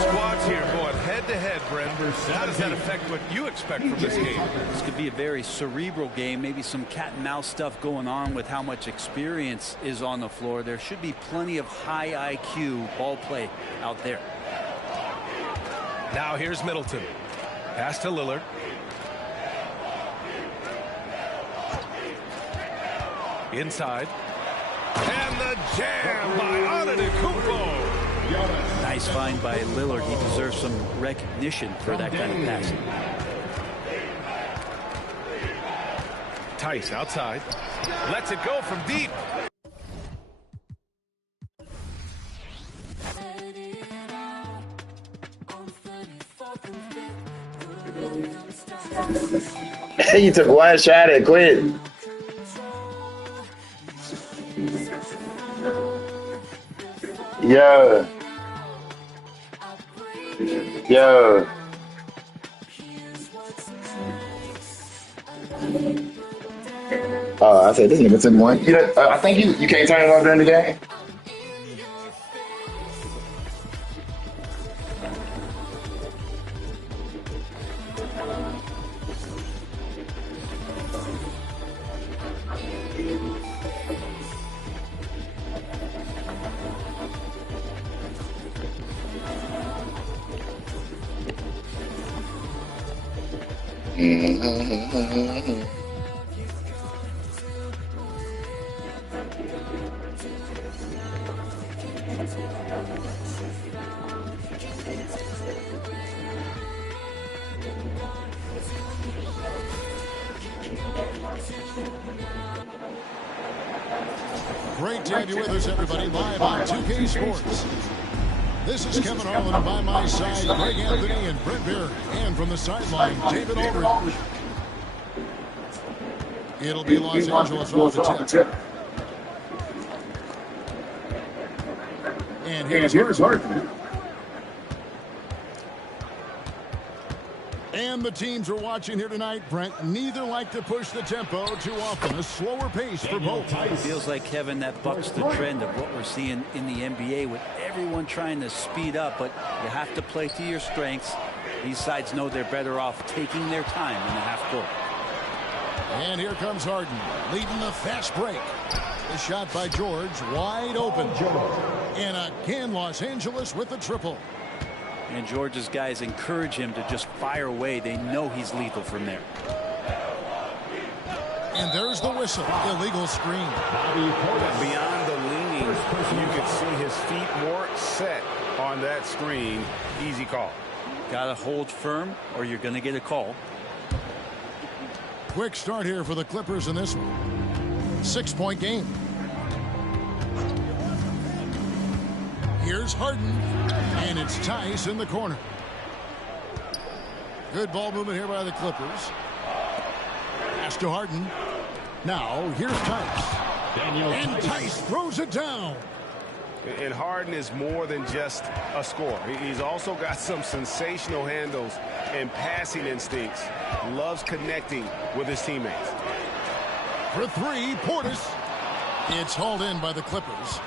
squads here going head-to-head, Brent. How does that affect what you expect from this game? This could be a very cerebral game, maybe some cat-and-mouse stuff going on with how much experience is on the floor. There should be plenty of high IQ ball play out there. Now here's Middleton. Pass to Lillard. Inside. And the jam by Antetokounmpo. Nice find by Lillard. He deserves some recognition for that kind of passing. Tice outside. Lets it go from deep. You took one shot and quit. Yo. Yo. I said this nigga took one. You know, I think you can't turn it off during the game. Great to have you with us, everybody, live on 2K Sports. This is Kevin Harlan, and by my side, Greg Anthony and Brent Beard. And from the sideline, David Aldridge. It'll be Los Angeles off the tip. And here's Harden. And the teams we're watching here tonight, Brent, neither like to push the tempo too often. A slower pace for both. It feels like, Kevin, that bucks the trend of what we're seeing in the NBA with everyone trying to speed up, but you have to play to your strengths. These sides know they're better off taking their time in the half court. And here comes Harden, leading the fast break. The shot by George, wide open. And again, Los Angeles with the triple. And George's guys encourage him to just fire away. They know he's lethal from there. And there's the whistle. Illegal screen. Beyond the leaning, you can see his feet more set on that screen. Easy call. Got to hold firm or you're going to get a call. Quick start here for the Clippers in this one. 6-point game. Here's Harden. And it's Tice in the corner. Good ball movement here by the Clippers. Pass to Harden. Now, here's Tice. And Tice throws it down. And Harden is more than just a scorer. He's also got some sensational handles and passing instincts. Loves connecting with his teammates. For three, Portis. It's hauled in by the Clippers.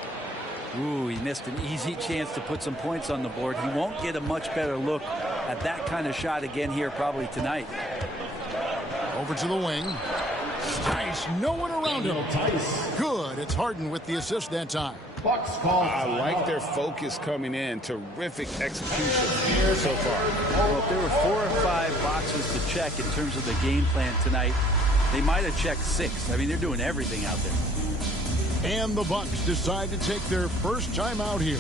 Ooh, he missed an easy chance to put some points on the board. He won't get a much better look at that kind of shot again here probably tonight. Over to the wing. Tice, no one around him. Good. It's Harden with the assist that time. I like their focus coming in. Terrific execution so far. Well, if there were 4 or 5 boxes to check in terms of the game plan tonight, they might have checked 6. I mean, they're doing everything out there. And the Bucks decide to take their first time out here.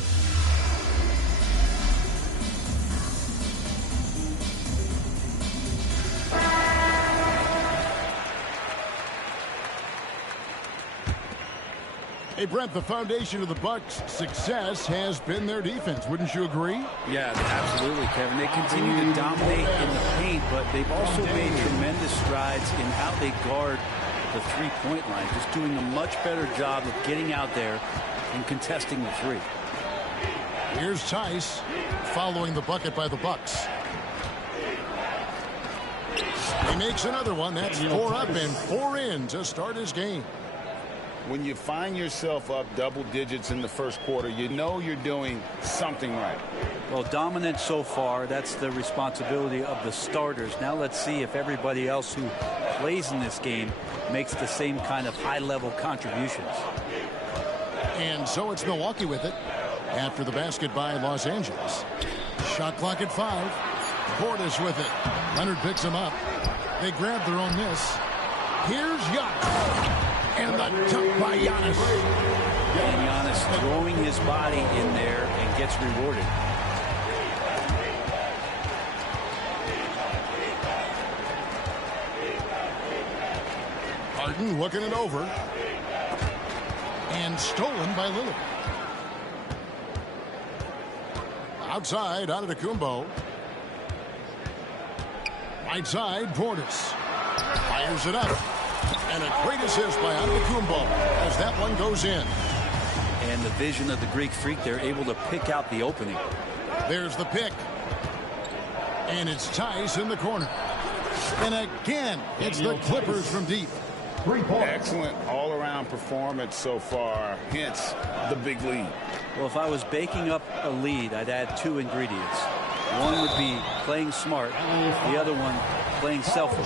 Hey, Brent, the foundation of the Bucks' success has been their defense. Wouldn't you agree? Yeah, absolutely, Kevin. They continue to dominate in the paint, but they've also made tremendous strides in how they guard the three-point line. Just doing a much better job of getting out there and contesting the three. Here's Tice following the bucket by the Bucks. He makes another one. That's 4 up and 4 in to start his game. When you find yourself up double digits in the first quarter, you know you're doing something right. Well, dominant so far. That's the responsibility of the starters. Now let's see if everybody else who plays in this game makes the same kind of high-level contributions. And so it's Milwaukee with it after the basket by Los Angeles. Shot clock at 5. Portis with it. Leonard picks him up. They grab their own miss. Here's Giannis. And the dunk by Giannis. And Giannis throwing his body in there and gets rewarded. Harden looking it over. And stolen by Lillard. Outside, Antetokounmpo. Right side, Portis. Fires it up. And a great assist by Antetokounmpo as that one goes in. And the vision of the Greek Freak, they're able to pick out the opening. There's the pick. And it's Tice in the corner. And again, it's the Clippers from deep. Excellent all-around performance so far, hence the big lead. Well, if I was baking up a lead, I'd add 2 ingredients. One would be playing smart. The other one, playing selfish.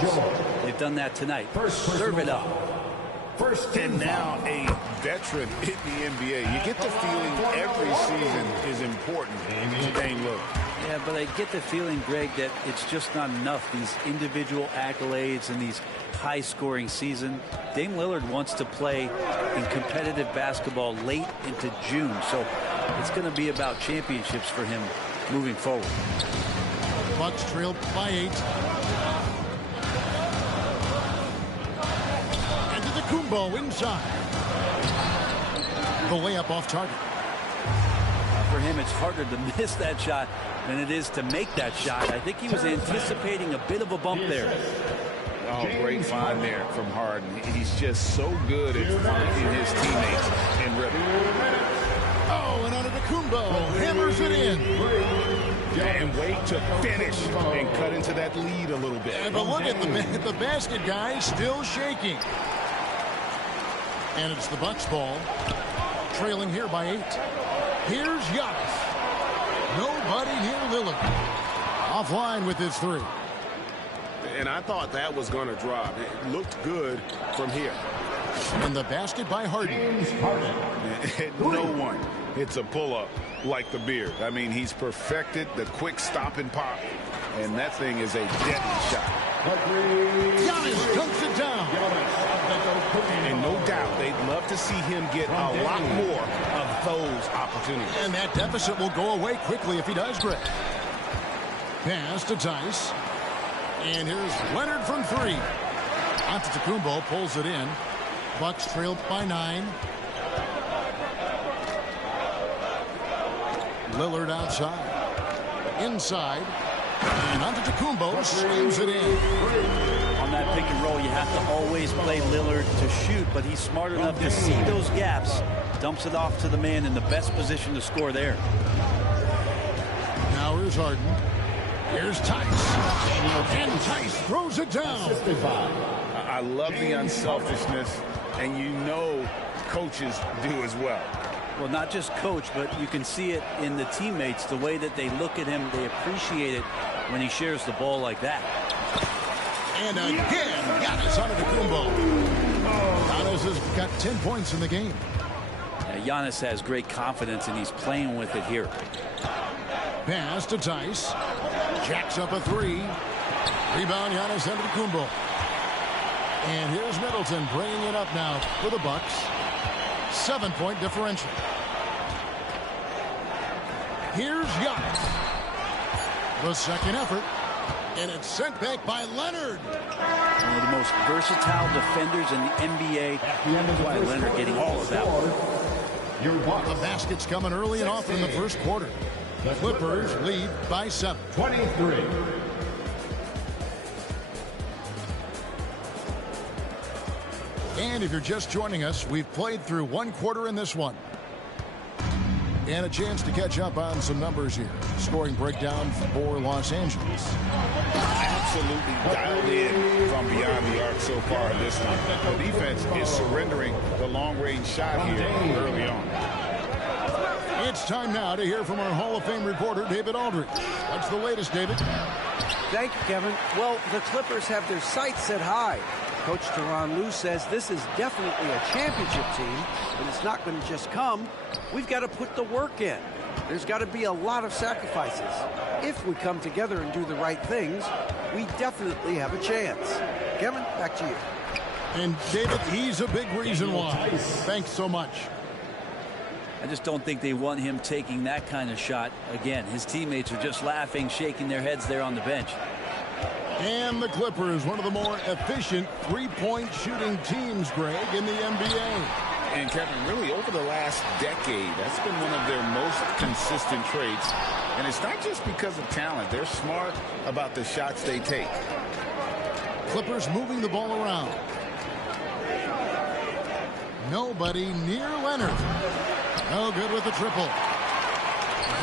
They've done that tonight. Serve it up. And now a veteran in the NBA. You get the feeling every season is important to Dame Lillard. Yeah, but I get the feeling, Greg, that it's just not enough. These individual accolades and these high-scoring season. Dame Lillard wants to play in competitive basketball late into June, so it's going to be about championships for him moving forward. Bucks trailed by 8. Antetokounmpo inside. The layup off target. For him, it's harder to miss that shot than it is to make that shot. I think he was anticipating a bit of a bump there. Oh, great find there from Harden. He's just so good at finding his teammates in rhythm. Oh, and Antetokounmpo hammers it in. And wait to finish and cut into that lead a little bit. But look at the basket guy still shaking. And it's the Bucks ball. Trailing here by 8. Here's Giannis. Nobody near Lillard. Offline with his 3. And I thought that was going to drop. It looked good from here. And the basket by Harden. No one hits a pull-up like the Beard. I mean, he's perfected the quick stop and pop. And that thing is a deadly shot. Giannis dunks it down. And no doubt they'd love to see him get a lot more of those opportunities. And that deficit will go away quickly if he does, Greg. Pass to Tice. And here's Leonard from 3. Antetokounmpo pulls it in. Bucks trailed by 9. Lillard outside. Inside. And Antetokounmpo slams it in. On that pick and roll, you have to always play Lillard to shoot, but he's smart enough to see those gaps. Dumps it off to the man in the best position to score there. Now here's Harden. Here's Tice. And Tice throws it down. I love the unselfishness, and you know coaches do as well. Well, not just coach, but you can see it in the teammates, the way that they look at him. They appreciate it when he shares the ball like that. And again, Giannis Antetokounmpo. Giannis has got 10 points in the game. Giannis has great confidence, and he's playing with it here. Pass to Tice. Jacks up a 3. Rebound, Giannis Antetokounmpo. And here's Middleton bringing it up now for the Bucks. 7-point differential. Here's Giannis. The second effort. And it's sent back by Leonard. One of the most versatile defenders in the NBA. That's why Leonard getting all of that one. The basket's coming early and often in the first quarter. The Clippers lead by 7. 23. And if you're just joining us, we've played through 1 quarter in this one. And a chance to catch up on some numbers here. Scoring breakdown for Los Angeles. Absolutely dialed in from beyond the arc so far in this one. The defense is surrendering the long-range shot here early on. It's time now to hear from our Hall of Fame reporter, David Aldridge. What's the latest, David? Thank you, Kevin. Well, the Clippers have their sights set high. Coach Tyronn Lue says this is definitely a championship team, but it's not going to just come. We've got to put the work in. There's got to be a lot of sacrifices. If we come together and do the right things, we definitely have a chance. Kevin, back to you. And David, he's a big reason why. Thanks so much. I just don't think they want him taking that kind of shot. Again, his teammates are just laughing, shaking their heads there on the bench. And the Clippers, one of the more efficient three-point shooting teams, Greg, in the NBA. And Kevin, really over the last decade, that's been one of their most consistent traits. And it's not just because of talent. They're smart about the shots they take. Clippers moving the ball around. Nobody near Leonard. No good with the triple.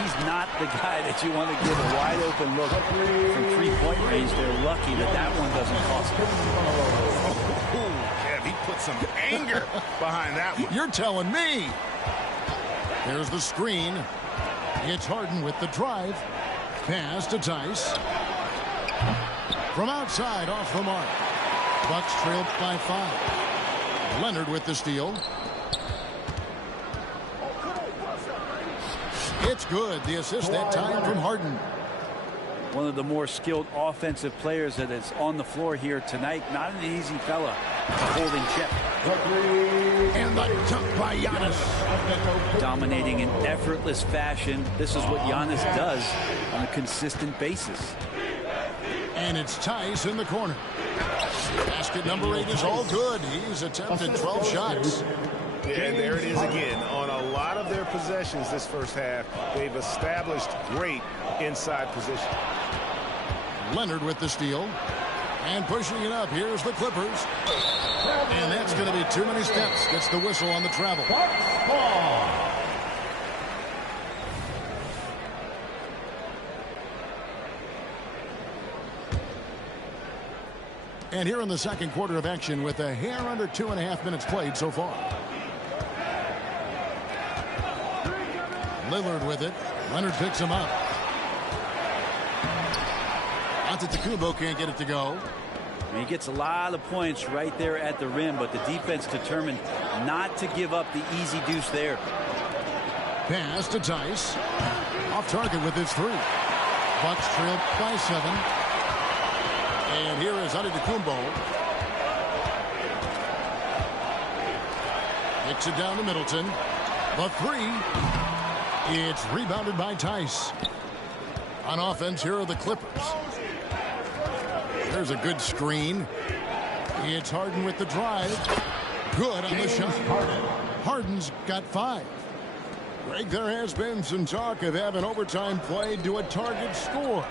He's not the guy that you want to give a wide open look from three-point range. They're lucky that that one doesn't cost him. Yeah, he put some anger behind that one. You're telling me. There's the screen. It's Harden with the drive. Pass to Tice. From outside, off the mark. Bucks trailed by 5. Leonard with the steal. It's good. The assist that time from Harden. One of the more skilled offensive players that is on the floor here tonight. Not an easy fella to hold in check. And the dunk by Giannis. Dominating in effortless fashion. This is what Giannis does on a consistent basis. And it's Tice in the corner. Basket number 8 is all good. He's attempted 12 shots. And there it is again. On a lot of their possessions this first half, they've established great inside position. Leonard with the steal. And pushing it up. Here's the Clippers. And that's going to be too many steps. Gets the whistle on the travel. And here in the second quarter of action with a hair under 2.5 minutes played so far. Lillard with it. Leonard picks him up. Antetokounmpo can't get it to go. He gets a lot of points right there at the rim, but the defense determined not to give up the easy deuce there. Pass to Tice. Off target with his 3. Bucks trailed by 7. And here is Antetokounmpo. Kicks it down to Middleton. The 3. It's rebounded by Tice. On offense, here are the Clippers. There's a good screen. It's Harden with the drive. Good on the shot. Harden's got 5. Greg, there has been some talk of having overtime played to a target score.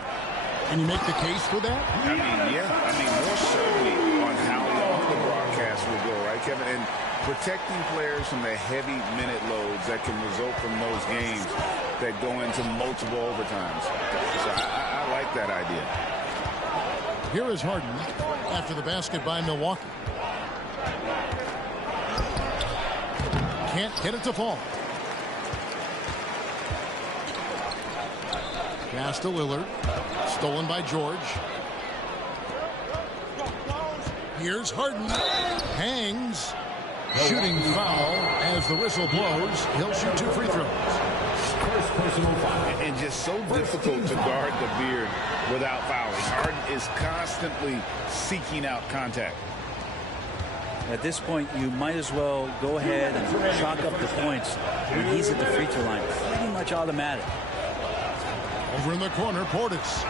Can you make the case for that? I mean, yeah. I mean, more certainly on how long the broadcast will go, right, Kevin? And protecting players from the heavy minute loads that can result from those games that go into multiple overtimes. So I like that idea. Here is Harden after the basket by Milwaukee. Can't get it to fall. Pass to Lillard. Stolen by George. Here's Harden. Hangs. Shooting foul as the whistle blows. He'll shoot 2 free throws. And just so difficult to guard the beard without fouling. Harden is constantly seeking out contact. At this point, you might as well go ahead and chalk up the points when he's at the free throw line. Pretty much automatic. Over in the corner, Portis.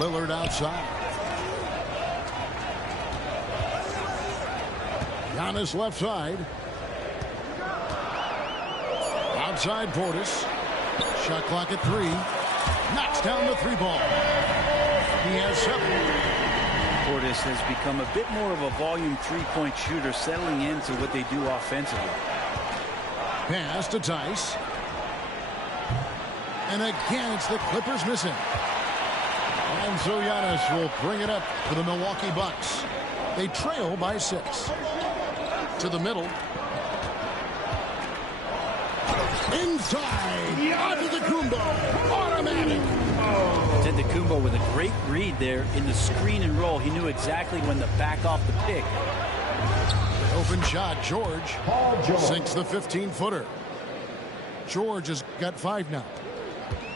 Lillard outside. Giannis left side. Outside Portis. Shot clock at 3. Knocks down the 3-ball. He has 7. Portis has become a bit more of a volume three-point shooter, settling into what they do offensively. Pass to Tice. And again, it's the Clippers missing. And so Giannis will bring it up for the Milwaukee Bucks. They trail by 6. To the middle. Inside. Antetokounmpo. Automatic. Antetokounmpo with a great read there in the screen and roll. He knew exactly when to back off the pick. Open shot. George sinks the 15-footer. George has got 5 now.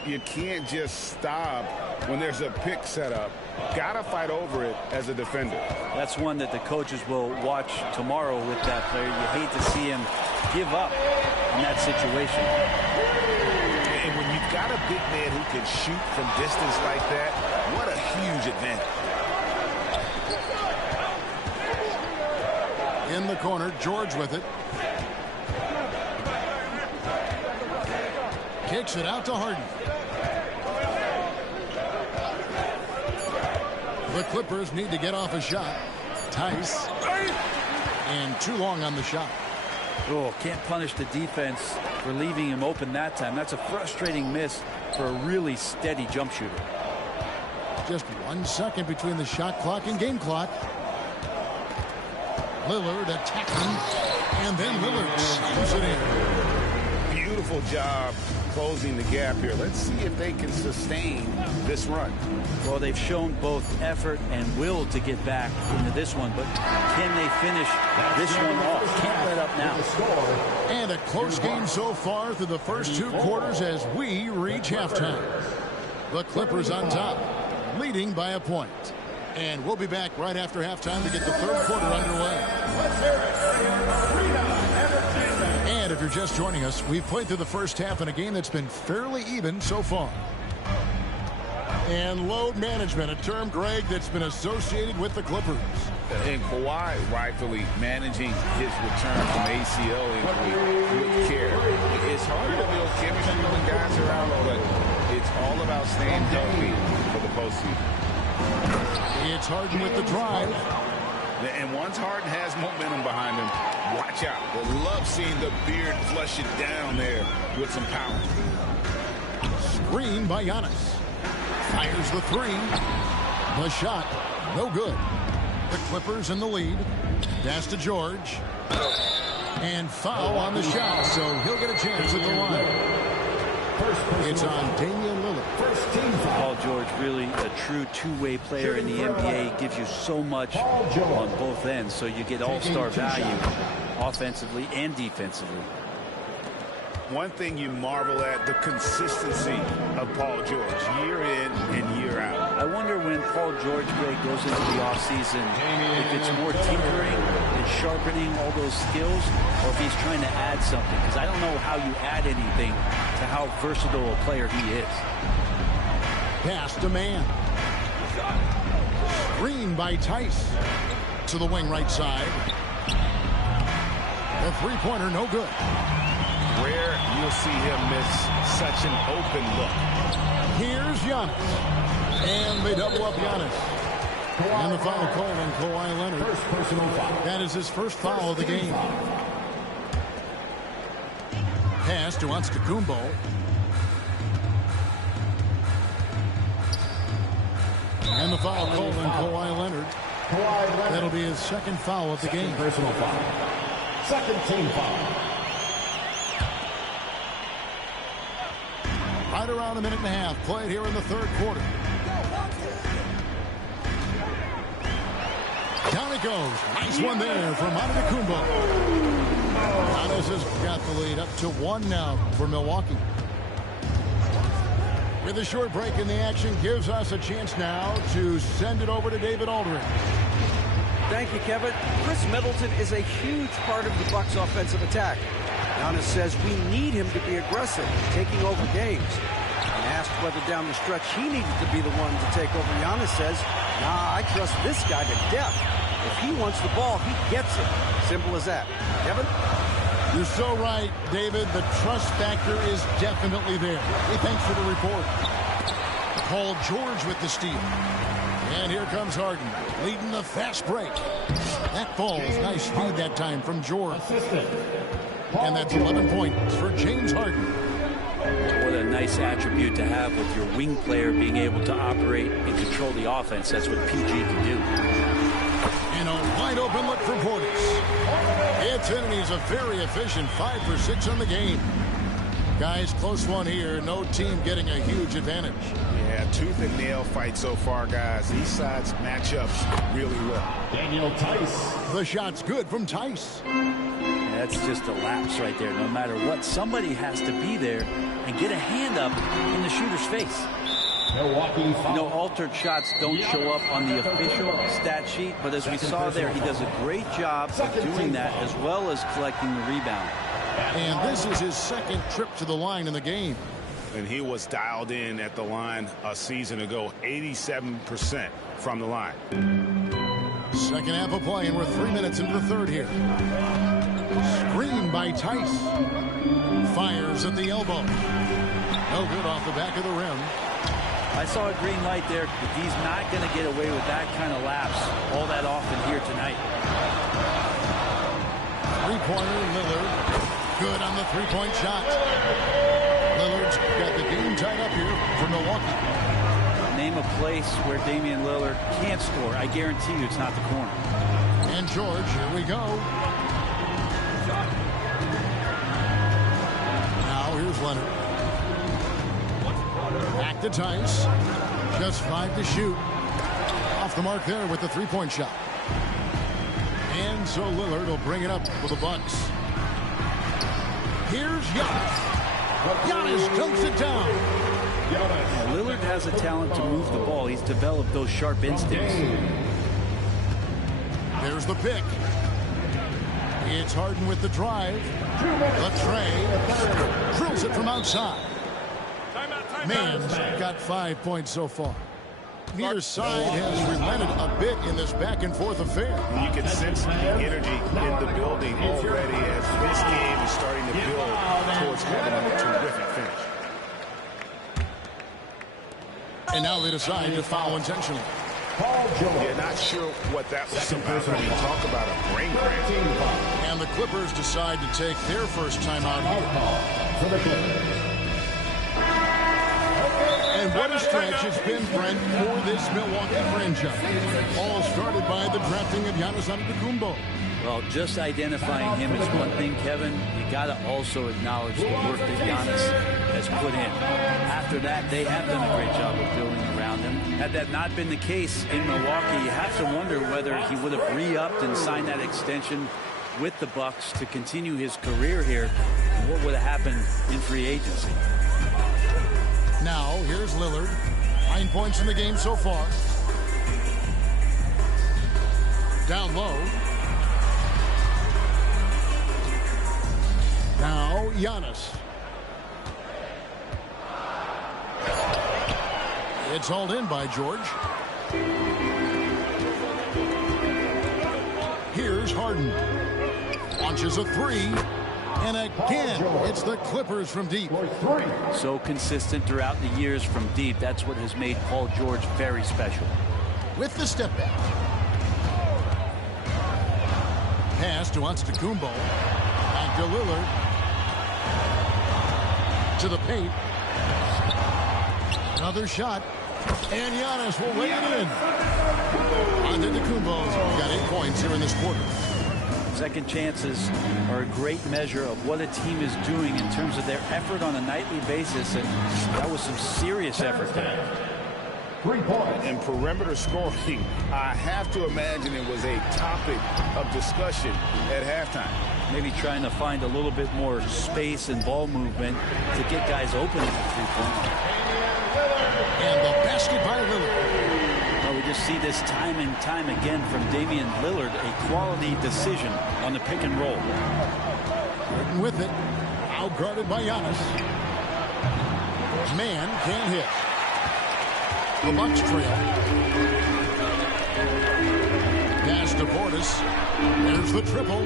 You can't just stop when there's a pick set up. Gotta fight over it as a defender. That's one that the coaches will watch tomorrow with that player. You hate to see him give up in that situation. And when you've got a big man who can shoot from distance like that, what a huge advantage. In the corner, George with it. Kicks it out to Harden. The Clippers need to get off a shot. Tice. And too long on the shot. Oh, can't punish the defense for leaving him open that time. That's a frustrating miss for a really steady jump shooter. Just 1 second between the shot clock and game clock. Lillard attacking. And then Lillard slams it in. Beautiful job closing the gap here. Let's see if they can sustain this run. Well, they've shown both effort and will to get back into this one, but can they finish this one off? Can't let up now. And a close game so far through the first 2 quarters as we reach halftime. The Clippers on top, leading by a point. And we'll be back right after halftime to get the 3rd quarter underway. And if you're just joining us, we've played through the first half in a game that's been fairly even so far. And load management, a term, Greg, that's been associated with the Clippers. And Kawhi rightfully managing his return from ACL injury with care. It's hard to build chemistry when guys are out, but it's all about staying healthy for the postseason. It's Harden with the drive. And once Harden has momentum behind him, watch out. They love seeing the beard flush it down there with some power. Screen by Giannis. Fires the 3. The shot, no good. The Clippers in the lead. Pass to George. And foul on the shot, so he'll get a chance at the line. It's on Damian Lillard. Paul George, really a true two-way player in the NBA. Gives you so much on both ends, so you get all-star value offensively and defensively. One thing you marvel at, the consistency of Paul George, year in and year out. I wonder when Paul George really goes into the offseason, if it's more tinkering and sharpening all those skills, or if he's trying to add something. Because I don't know how you add anything to how versatile a player he is. Pass to Man. Screen by Tice. To the wing right side. The 3-pointer, no good. Rare you'll see him miss such an open look. Here's Giannis. And they double up Giannis. And the foul call on Kawhi Leonard. First personal foul. That is his first foul of the game. Pass to Antetokounmpo. And the foul called on Kawhi Leonard. That'll be his second foul of the game. Personal foul. Second team foul. Right around a minute and a half played here in the 3rd quarter. Down it goes. Nice one there from Antetokounmpo. Giannis has got the lead up to 1 now for Milwaukee. With a short break in the action, gives us a chance now to send it over to David Aldridge. Thank you, Kevin. Chris Middleton is a huge part of the Bucks' offensive attack. Giannis says we need him to be aggressive, taking over games. And asked whether down the stretch he needed to be the one to take over, Giannis says, nah, I trust this guy to death. If he wants the ball, he gets it. Simple as that. Kevin? You're so right, David. The trust factor is definitely there. Hey, thanks for the report. Paul George with the steal. And here comes Harden, leading the fast break. That falls. Nice speed that time from George. And that's 11 points for James Harden. What a nice attribute to have with your wing player being able to operate and control the offense. That's what PG can do. And a wide open look for Portis. It's in, and he's a very efficient 5 for 6 on the game. Guys, close one here. No team getting a huge advantage. Yeah, tooth and nail fight so far, guys. These sides match up really well. Daniel Tice. The shot's good from Tice. That's just a lapse right there. No matter what, somebody has to be there and get a hand up in the shooter's face. Milwaukee You foul. know, altered shots don't show up on the official stat sheet, but as we saw there, he does a great job of doing that as well as collecting the rebound. And this is his second trip to the line in the game. And he was dialed in at the line a season ago, 87% from the line. Second half of play, and we're 3 minutes into the third here. Screen by Tice. Fires at the elbow. No good off the back of the rim. I saw a green light there, but he's not going to get away with that kind of lapse all that often here tonight. Three-pointer, Lillard. Good on the three-point shot. Lillard's got the game tied up here for Milwaukee. Name a place where Damian Lillard can't score. I guarantee you it's not the corner. And George, here we go. Now here's Leonard. Back to Tice. Just 5 to shoot. Off the mark there with the three-point shot. And so Lillard will bring it up for the Bucks. Here's Giannis. Giannis dunks it down. Lillard has a talent to move the ball. He's developed those sharp instincts. There's the pick. It's Harden with the drive. The tray. Drills it from outside. Man's got 5 points so far. Neither side has relented a bit in this back-and-forth affair. And you can sense the energy in the building already as this game is starting to build towards having a terrific finish. And now they decide to foul intentionally. Yeah, not sure what that was about. I mean, talk about a brain cramp. And the Clippers decide to take their first timeout here. For the Clippers. And what a stretch it's been, Brent, for this Milwaukee franchise. All started by the drafting of Giannis Antetokounmpo. Well, just identifying him is one thing, Kevin. You got to also acknowledge the work that Giannis has put in. After that, they have done a great job of building around him. Had that not been the case in Milwaukee, you have to wonder whether he would have re-upped and signed that extension with the Bucks to continue his career here. And what would have happened in free agency? Now, here's Lillard. 9 points in the game so far. Down low. Now, Giannis. It's hauled in by George. Here's Harden. Launches a three. And again, it's the Clippers from deep. So consistent throughout the years from deep. That's what has made Paul George very special. With the step back. Pass to Antetokounmpo. Back to Lillard. To the paint. Another shot. And Giannis will lay it in. Antetokounmpo's got 8 points here in this quarter. Second chances are a great measure of what a team is doing in terms of their effort on a nightly basis, and that was some serious effort there. 3 points. And perimeter scoring, I have to imagine it was a topic of discussion at halftime. Maybe trying to find a little bit more space and ball movement to get guys open at the three-point line. And the basket by Lillard. Well, we just see this time and time again from Damian Lillard, a quality decision on the pick and roll. Harden with it. Out guarded by Giannis. Man can't hit. The Bucks trail. Pass to Portis. There's the triple.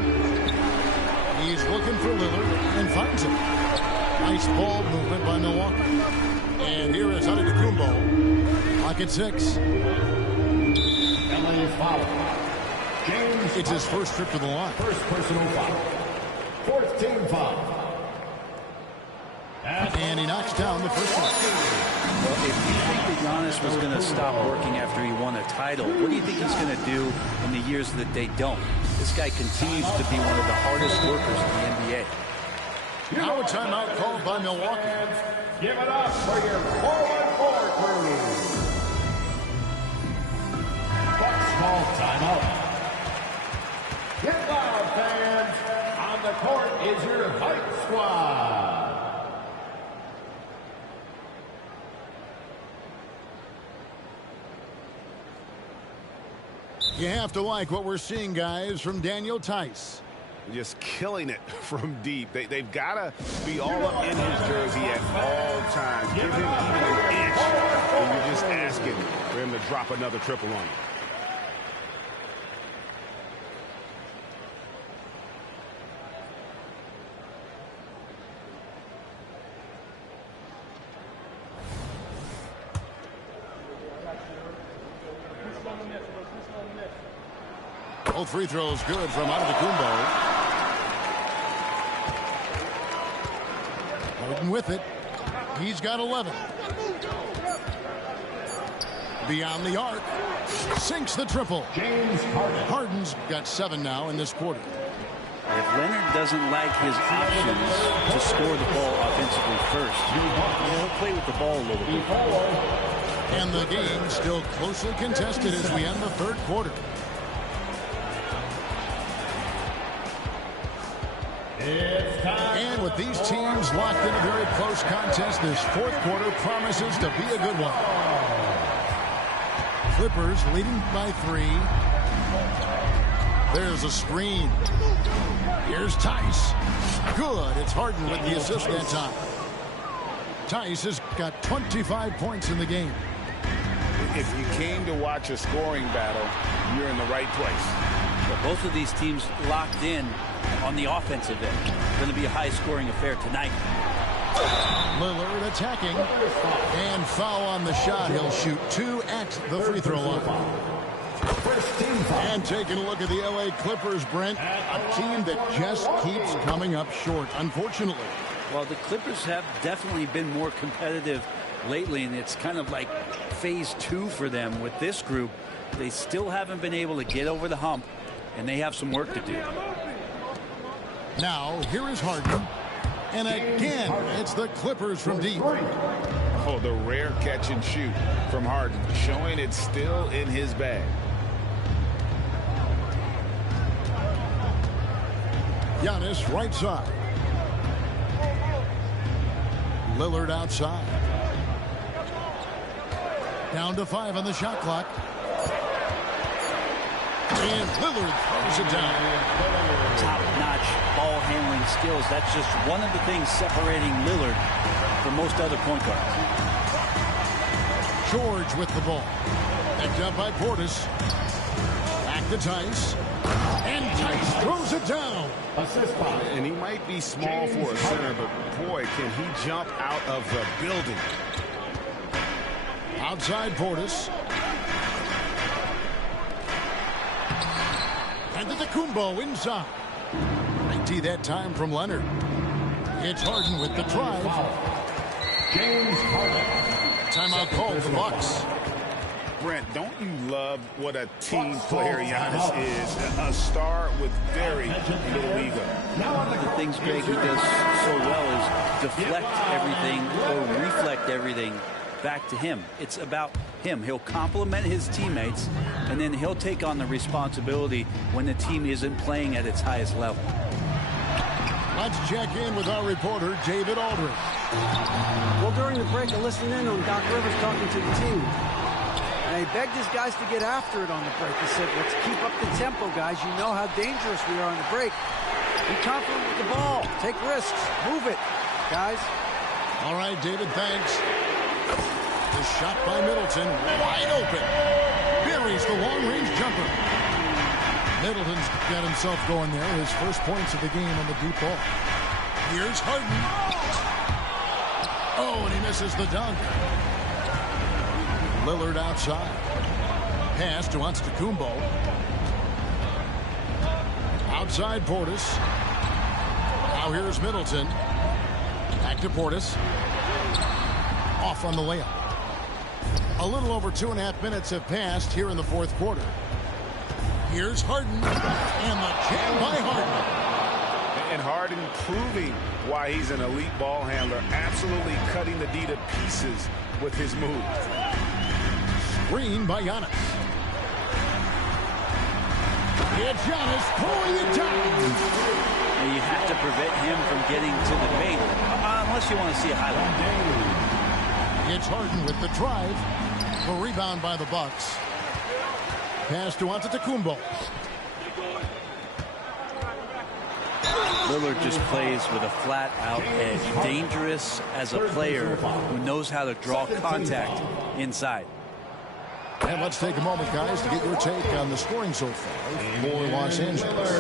He's looking for Lillard and finds him. Nice ball movement by Milwaukee. And here is Antetokounmpo. Pocket 6. LA foul. James. It's his first trip to the line. First personal foul. Fourth team foul. And he knocks down the first one. Well, if you think that Giannis was going to stop working after he won a title, what do you think he's going to do in the years that they don't? This guy continues to be one of the hardest workers in the NBA. Now a timeout called by Milwaukee. Give it up for your 4-on-4 crew. Bucks call timeout. Get loud, fans. On the court is your Hype Squad. You have to like what we're seeing, guys, from Daniel Theis. Just killing it from deep. They've got to be all up in his jersey at all times. Give him even an inch, and you're just asking for him to drop another triple on you. Both free throws good from Antetokounmpo. Harden with it. He's got 11. Beyond the arc. Sinks the triple. James Harden. Harden's got 7 now in this quarter. If Leonard doesn't like his options to score the ball offensively first, he'll play with the ball a little bit. And the game still closely contested as we end the third quarter. And with these teams locked in a very close contest, this fourth quarter promises to be a good one. Clippers leading by 3. There's a screen. Here's Theis. Good. It's Harden with the assist that time. Theis has got 25 points in the game. If you came to watch a scoring battle, you're in the right place. But both of these teams locked in on the offensive end. It's going to be a high-scoring affair tonight. Lillard attacking. And foul on the shot. He'll shoot 2 at the free throw line. And taking a look at the LA Clippers, Brent, a team that just keeps coming up short, unfortunately. Well, the Clippers have definitely been more competitive lately, and it's kind of like phase 2 for them with this group. They still haven't been able to get over the hump, and they have some work to do. Now, here is Harden. And again, it's the Clippers from deep. Oh, the rare catch and shoot from Harden, showing it's still in his bag. Giannis right side. Lillard outside. Down to 5 on the shot clock. And Lillard throws it down. Top-notch ball handling skills. That's just one of the things separating Lillard from most other point guards. George with the ball. Picked up by Portis. Back to Theis. And Theis throws it down. And he might be small for a center, but boy, can he jump out of the building. Outside Portis. Antetokounmpo inside. 90 that time from Leonard. It's Harden with the drive. James Harden. Timeout called the Bucks. Brent, don't you love what a team player Giannis is? A star with very little ego. One of the things, Greg, he does so well is deflect everything or reflect everything back to him. It's about him. He'll compliment his teammates, and then he'll take on the responsibility when the team isn't playing at its highest level. Let's check in with our reporter, David Aldridge. Well, during the break, I listened in on Doc Rivers talking to the team. And he begged his guys to get after it on the break. He said, let's keep up the tempo, guys. You know how dangerous we are on the break. Be confident with the ball. Take risks. Move it, guys. All right, David, thanks. The shot by Middleton, wide open. Buries the long-range jumper. Middleton's got himself going there. His first points of the game on the deep ball. Here's Harden. Oh, and he misses the dunk. Lillard outside. Pass to Antetokounmpo. Outside Portis. Now here's Middleton. Back to Portis. Off on the layup. A little over 2.5 minutes have passed here in the fourth quarter. Here's Harden. And the jam by Harden. And Harden proving why he's an elite ball handler, absolutely cutting the D to pieces with his move. Screen by Giannis. It's Giannis pulling it down. And you have to prevent him from getting to the paint, unless you want to see a highlight. It's Harden with the drive. The rebound by the Bucks. Pass to Antetokounmpo. Lillard just plays with a flat-out edge. Dangerous as a player who knows how to draw contact inside. And let's take a moment, guys, to get your take on the scoring so far for Los Angeles.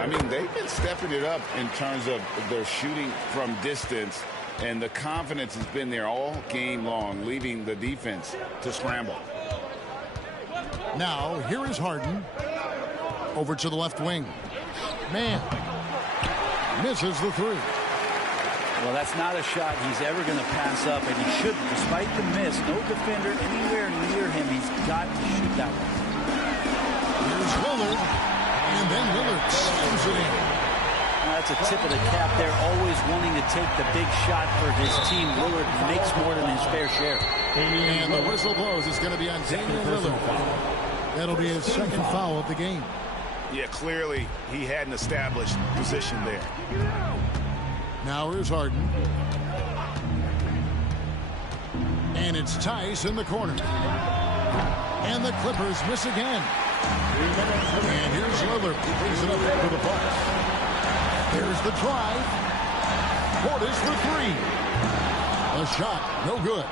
I mean, they've been stepping it up in terms of their shooting from distance, and the confidence has been there all game long, leaving the defense to scramble. Now, here is Harden. Over to the left wing. Man. Misses the three. Well, that's not a shot he's ever going to pass up, and he shouldn't. Despite the miss, no defender anywhere near him. He's got to shoot that one. Here's Lillard, and then Lillard slams it in. Now, that's a tip of the cap there, always wanting to take the big shot for his team. Lillard makes more than his fair share. And the whistle blows. It's going to be on Damian Lillard. That'll be his second foul of the game. Yeah, clearly he had an established position there. Now here's Harden. And it's Tice in the corner. And the Clippers miss again. And here's Lillard. He brings it up for the Bucks. There's the drive. Portis for three. A shot, no good.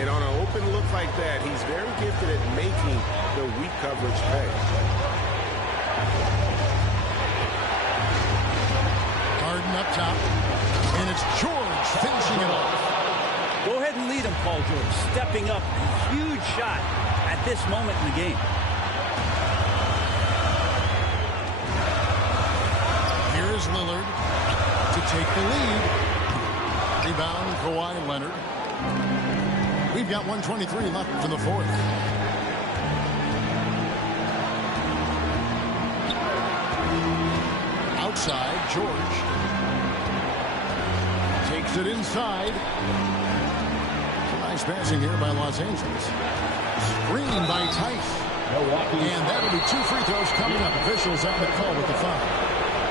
And on an open look like that, he's very gifted at making the weak coverage pay. Harden up top. And it's George finishing it off. Go ahead and lead him, Paul George. Stepping up. Huge shot at this moment in the game. Here's Lillard to take the lead. Rebound, Kawhi Leonard. We've got 1:23 left in the fourth. Outside, George. Takes it inside. Some nice passing here by Los Angeles. Screen by Tice. And that'll be 2 free throws coming up. Officials on the call with the foul.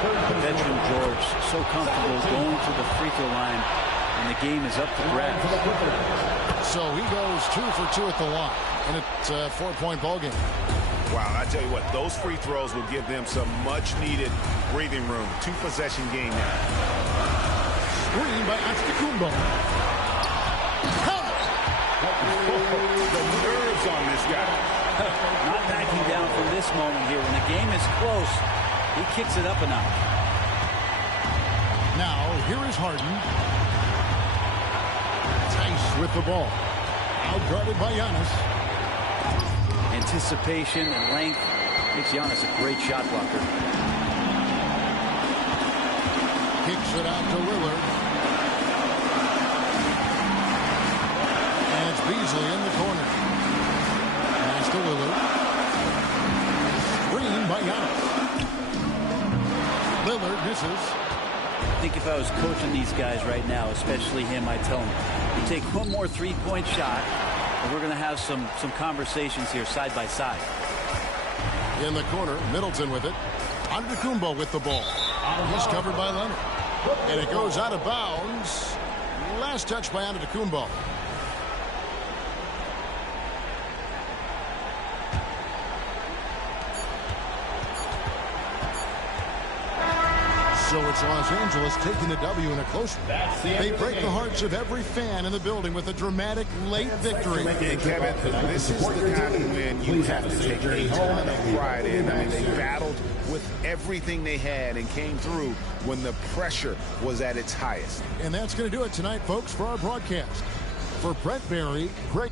The veteran George, so comfortable going to the free throw line, and the game is up to grabs. So he goes 2 for 2 at the line, and it's a 4-point ball game. Wow, I tell you what, those free throws will give them some much-needed breathing room. 2-possession game now. Screen by Antetokounmpo. The nerves on this guy. Not backing down from this moment here. When the game is close, he kicks it up a notch. Now, here is Harden. Tice with the ball. Outguarded by Giannis. Anticipation and length makes Giannis a great shot blocker. Kicks it out to Lillard. And it's Beasley in the corner. Pass to Lillard. Screen by Giannis. Lillard misses. I think if I was coaching these guys right now, especially him, I'd tell him, you take one more three-point shot, and we're going to have some conversations here side by side. In the corner, Middleton with it. Antetokounmpo with the ball. He's covered by Leonard. And it goes out of bounds. Last touch by Antetokounmpo. So it's Los Angeles taking the W in a close one. They break the hearts of every fan in the building with a dramatic late victory. And Kevin, this is the kind of win you have to take a ton of pride in. I mean, they battled with everything they had and came through when the pressure was at its highest. And that's going to do it tonight, folks, for our broadcast. For Brent Barry, great.